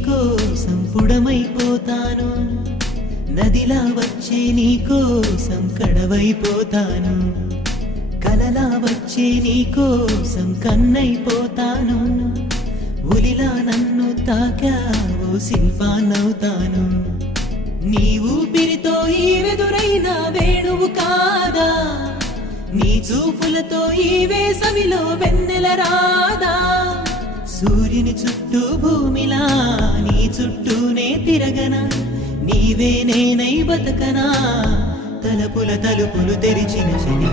నీకోసం పుడమైపోతాను. నదిలా వచ్చే నీకోసం కడవైపోతాను. కలలా వచ్చే నీకోసం కన్నైపోతాను. ఉలిలా నన్ను తాకావో శిల్పానవుతాను నీ ఊపిరితో ఈ వెదురైన వేణువు కాదా? నీ చూపులతో ఈ వేసవిలో వెన్నెల రాదా? సూర్యుని చుట్టూ భూమిలా నీ చుట్టూనే తిరగనా? నీవే నేనై బతకనా? తలపుల తలుపులు తెరిచిన శని.